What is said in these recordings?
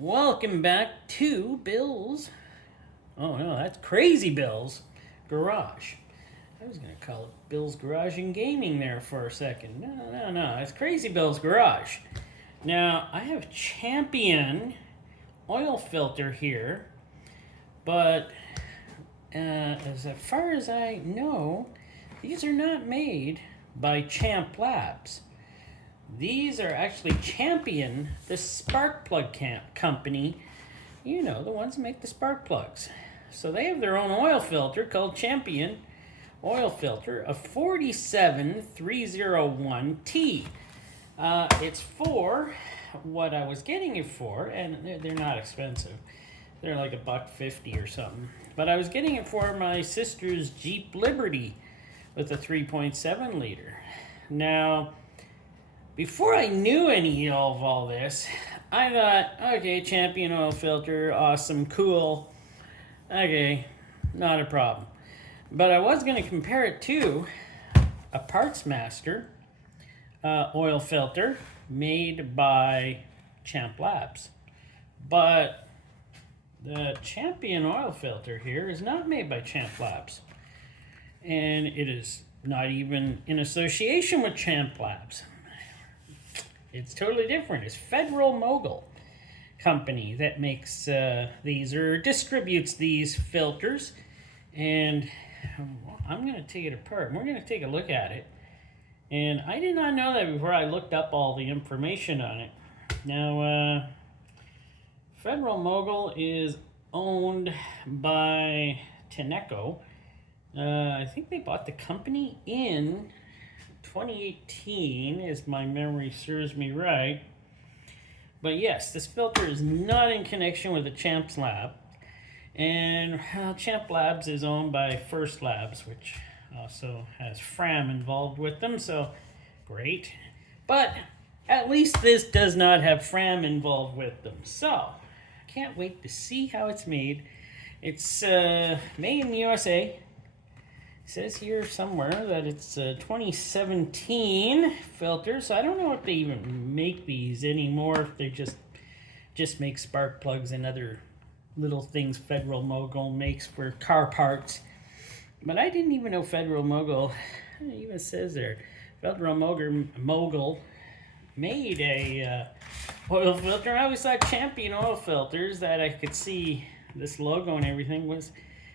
Welcome back to Bill's. Oh no, that's Crazy Bill's Garage. I was going to call it Bill's Garage and Gaming there for a second. No. It's Crazy Bill's Garage. Now, I have Champion oil filter here, but as far as I know, these are not made by Champ Labs. These are actually Champion, the spark plug company. You know, the ones that make the spark plugs. So they have their own oil filter called Champion oil filter, a 47301T. It's for what I was getting it for, and they're not expensive. They're like $1.50 or something. But I was getting it for my sister's Jeep Liberty with a 3.7 liter. Now, before I knew any of all this, I thought, okay, Champion oil filter, awesome, cool. Okay, not a problem. But I was going to compare it to a Parts Master oil filter made by Champ Labs. But the Champion oil filter here is not made by Champ Labs. And it is not even in association with Champ Labs. It's totally different. It's Federal Mogul company that makes these or distributes these filters. And I'm going to take it apart. We're going to take a look at it. And I did not know that before I looked up all the information on it. Now, Federal Mogul is owned by Tenneco. I think they bought the company in 2018, if my memory serves me right. But yes, this filter is not in connection with the Champs Lab. And Champ Labs is owned by First Labs, which also has Fram involved with them, so great. But at least this does not have Fram involved with them. So, can't wait to see how it's made. It's made in the USA. It says here somewhere that it's a 2017 filter, so I don't know if they even make these anymore, if they just make spark plugs and other little things Federal Mogul makes for car parts. But I didn't even know Federal Mogul, it even says there, Federal Mogul made a oil filter. I always thought Champion oil filters that I could see this logo and everything was,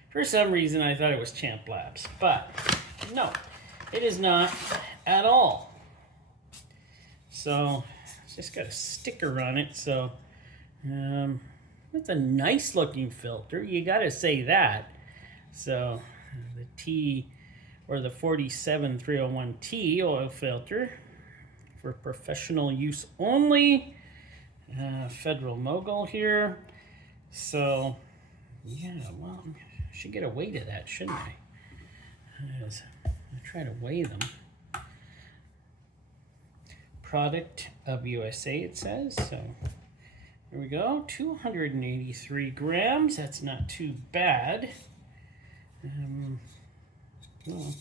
for some reason I thought it was Champ Labs. But no, it is not at all. So it's just got a sticker on it. So it's a nice looking filter, you gotta say that. So the T, or the 47301T oil filter for professional use only. Federal Mogul here. So yeah, well, I should get a weight of that, shouldn't I? I'll try to weigh them. Product of USA, it says. So here we go, 283 grams. That's not too bad. I'll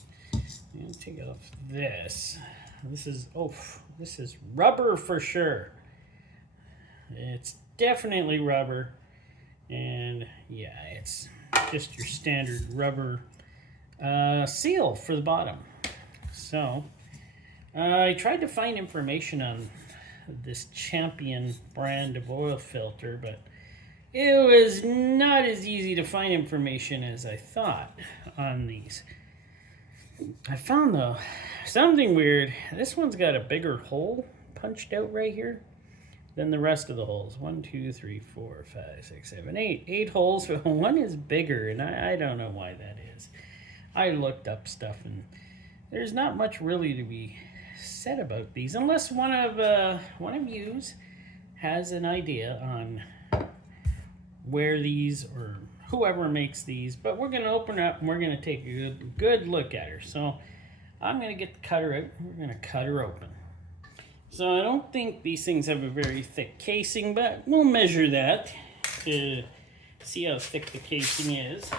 take off this. This is rubber for sure. It's definitely rubber. And yeah, it's just your standard rubber seal for the bottom. So I tried to find information on this Champion brand of oil filter, but it was not as easy to find information as I thought on these. I found, though, something weird. This one's got a bigger hole punched out right here than the rest of the holes. 1, 2, 3, 4, 5, 6, 7, 8. 8 holes. One is bigger, and I don't know why that is. I looked up stuff, and there's not much really to be said about these, unless one of yous has an idea on where these, or whoever makes these. But we're going to open up and we're going to take a good look at her. So I'm going to get the cutter out. We're going to cut her open. So I don't think these things have a very thick casing, but we'll measure that to see how thick the casing is.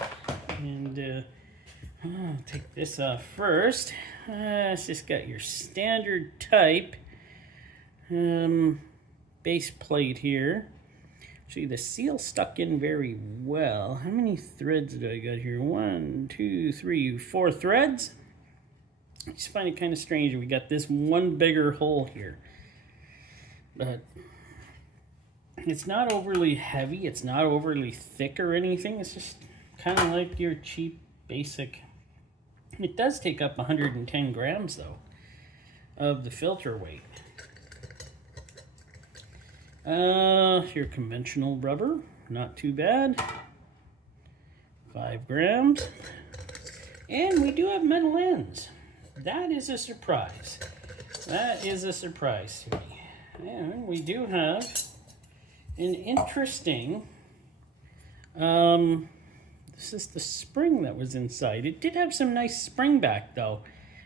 And I'll take this off first. It's just got your standard type base plate here. Actually, the seal stuck in very well. How many threads do I got here? 1, 2, 3, 4 threads. I just find it kind of strange. We got this one bigger hole here. But it's not overly heavy. It's not overly thick or anything. It's just kind of like your cheap, basic. It does take up 110 grams, though, of the filter weight. Your conventional rubber, not too bad. 5 grams. And we do have metal ends. That is a surprise. That is a surprise to me. And we do have an interesting, this is the spring that was inside. It did have some nice spring back, though,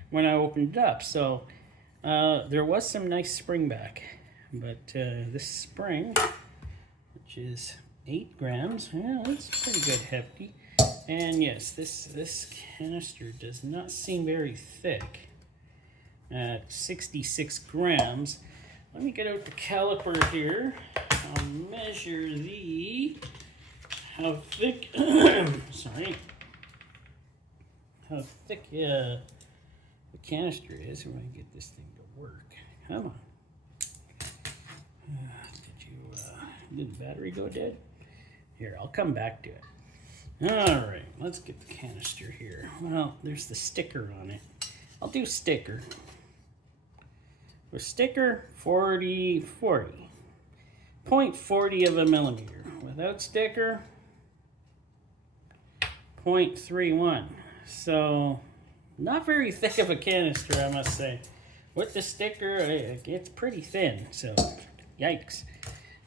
when I opened it up. So there was some nice spring back. But this spring, which is 8 grams, yeah, that's pretty good hefty. And yes, this canister does not seem very thick at 66 grams. Let me get out the caliper here. I'll measure how thick, sorry, how thick the canister is when I get this thing to work. Come on. Did the battery go dead? Here, I'll come back to it. All right, let's get the canister here. Well, there's the sticker on it. I'll do sticker. With sticker, 40. 0.40 of a millimeter. Without sticker, 0.31. So, not very thick of a canister, I must say. With the sticker, it's pretty thin, so yikes.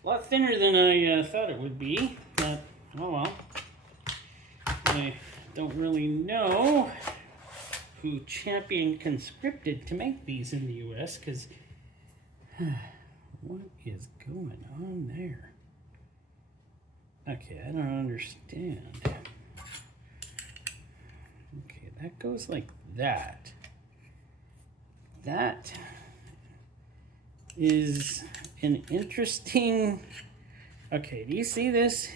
A lot thinner than I thought it would be, but oh well. I don't really know who championed conscripted to make these in the US, because what is going on there? Okay, I don't understand. Okay, that goes like that. That is an interesting. Okay, do you see this?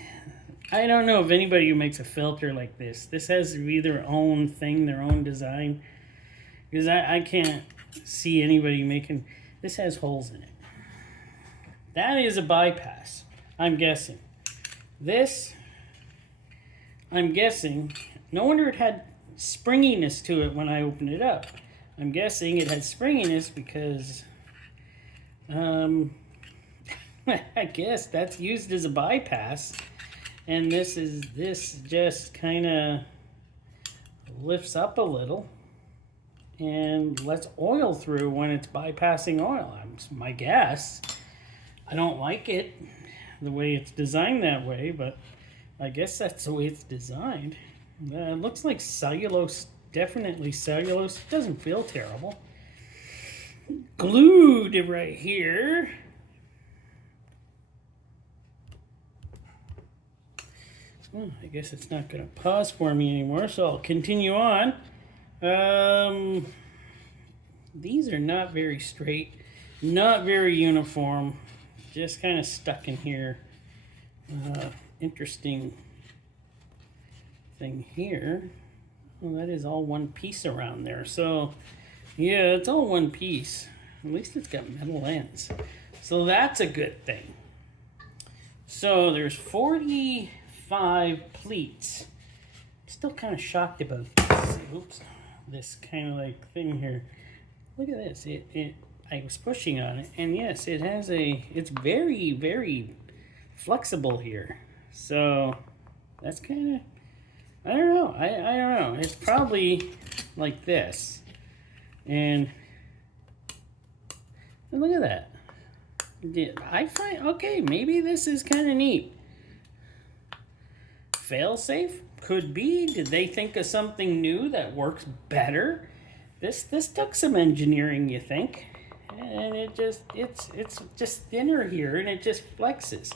I don't know if anybody who makes a filter like this has to be their own thing, their own design, because I can't see anybody making. This has holes in it. That is a bypass, I'm guessing. This, I'm guessing, no wonder it had springiness to it when I opened it up. I'm guessing it had springiness because I guess that's used as a bypass, and this just kind of lifts up a little and lets oil through when it's bypassing oil. That's my guess. I don't like it the way it's designed that way, but I guess that's the way it's designed. It looks like cellulose, definitely cellulose. It doesn't feel terrible. Glued right here. Well, I guess it's not going to pause for me anymore, so I'll continue on. These are not very straight, not very uniform, just kind of stuck in here. Interesting thing here. Well, that is all one piece around there. So, yeah, it's all one piece. At least it's got metal ends. So that's a good thing. So there's 45 pleats. I'm still kind of shocked about this. Oops. This kind of like thing here. Look at this. I was pushing on it, and yes, it has it's very, very flexible here. So that's kind of, I don't know. I don't know. It's probably like this. And look at that. I find, okay, maybe this is kind of neat. Fail-safe? Could be. Did they think of something new that works better? This took some engineering, you think. And it's just thinner here, and it just flexes.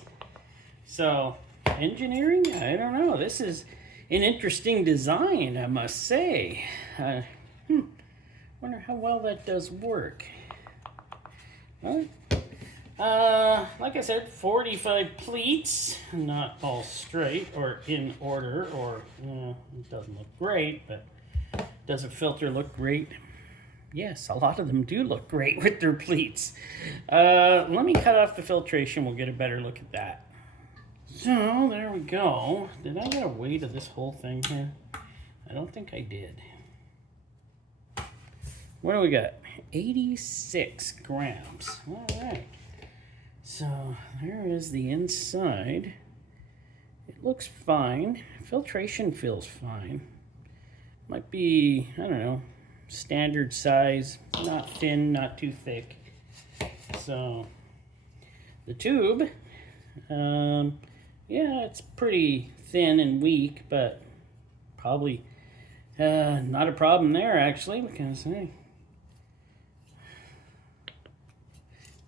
So, engineering? I don't know. This is an interesting design, I must say. Wonder how well that does work. Well, Like I said, 45 pleats, not all straight or in order, or it doesn't look great, but does a filter look great? Yes, a lot of them do look great with their pleats. Let me cut off the filtration, we'll get a better look at that. So, there we go. Did I get a weight of this whole thing here? I don't think I did. What do we got? 86 grams. All right. So there is the inside. It looks fine. Filtration feels fine. Might be, I don't know, standard size. Not thin, not too thick. So the tube, yeah, it's pretty thin and weak, but probably not a problem there actually, because hey.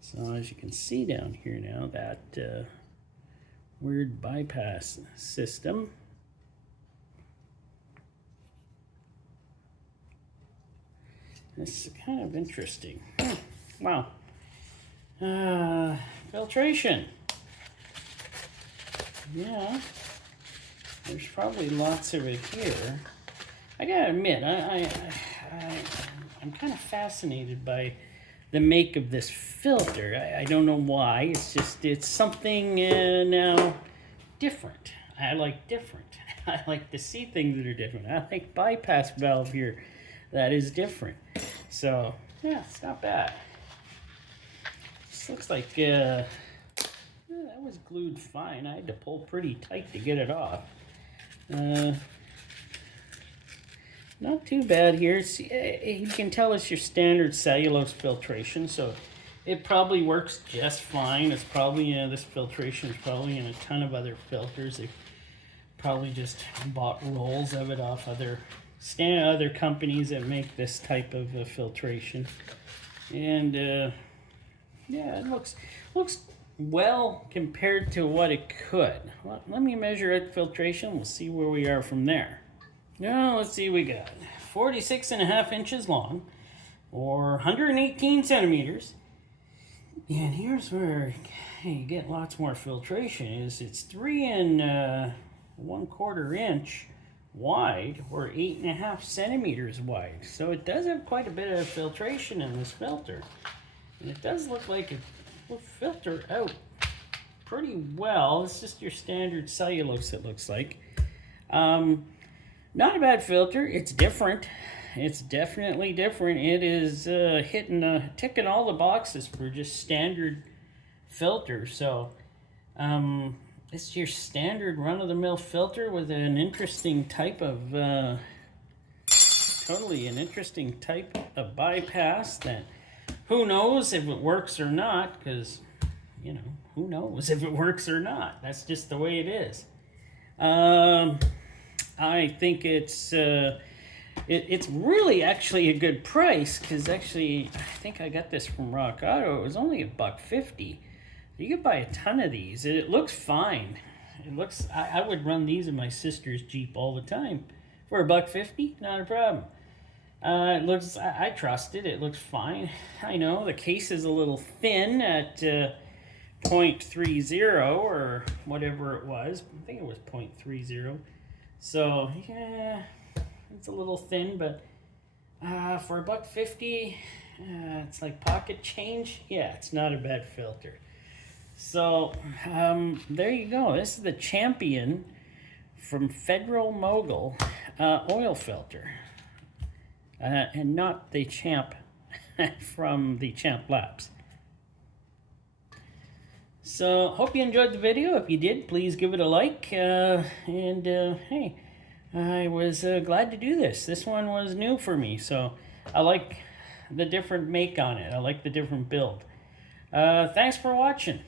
So as you can see down here now, that weird bypass system. It's kind of interesting. Wow. Filtration. Yeah. There's probably lots of it here. I gotta admit, I'm kind of fascinated by the make of this filter. I don't know why. It's just, it's something now different. I like different. I like to see things that are different. I like bypass valve here that is different. So yeah, it's not bad. This looks like yeah, that was glued fine. I had to pull pretty tight to get it off. Not too bad here. You can tell it's your standard cellulose filtration, so it probably works just fine. It's probably, this filtration is probably in a ton of other filters. They've probably just bought rolls of it off other companies that make this type of filtration. And yeah, it looks well compared to what it could. Well, let me measure it filtration. We'll see where we are from there. Now, let's see, we got 46.5 inches long, or 118 centimeters. And here's where you get lots more filtration. It's 3 1/4 inch wide, or 8.5 centimeters wide. So it does have quite a bit of filtration in this filter. And it does look like it will filter out pretty well. It's just your standard cellulose, it looks like. Not a bad filter. It's different. It's definitely different. It is ticking all the boxes for just standard filter. So it's your standard run-of-the-mill filter with an interesting type of totally an interesting type of bypass that who knows if it works or not, because who knows if it works or not. That's just the way it is. I think it's really actually a good price, because actually I think I got this from Rock Auto. It was only $1.50. You could buy a ton of these. It looks fine. It looks. I would run these in my sister's Jeep all the time for $1.50. Not a problem. It looks. I trust it. It looks fine. I know the case is a little thin at 0.30 or whatever it was. I think it was 0.30. So yeah, it's a little thin, but for $1.50, it's like pocket change. Yeah, it's not a bad filter. So there you go. This is the Champion from Federal Mogul oil filter, and not the Champ from the Champ Labs. So, hope you enjoyed the video. If you did, please give it a like. Hey, I was glad to do this. This one was new for me, so I like the different make on it. I like the different build. Thanks for watching.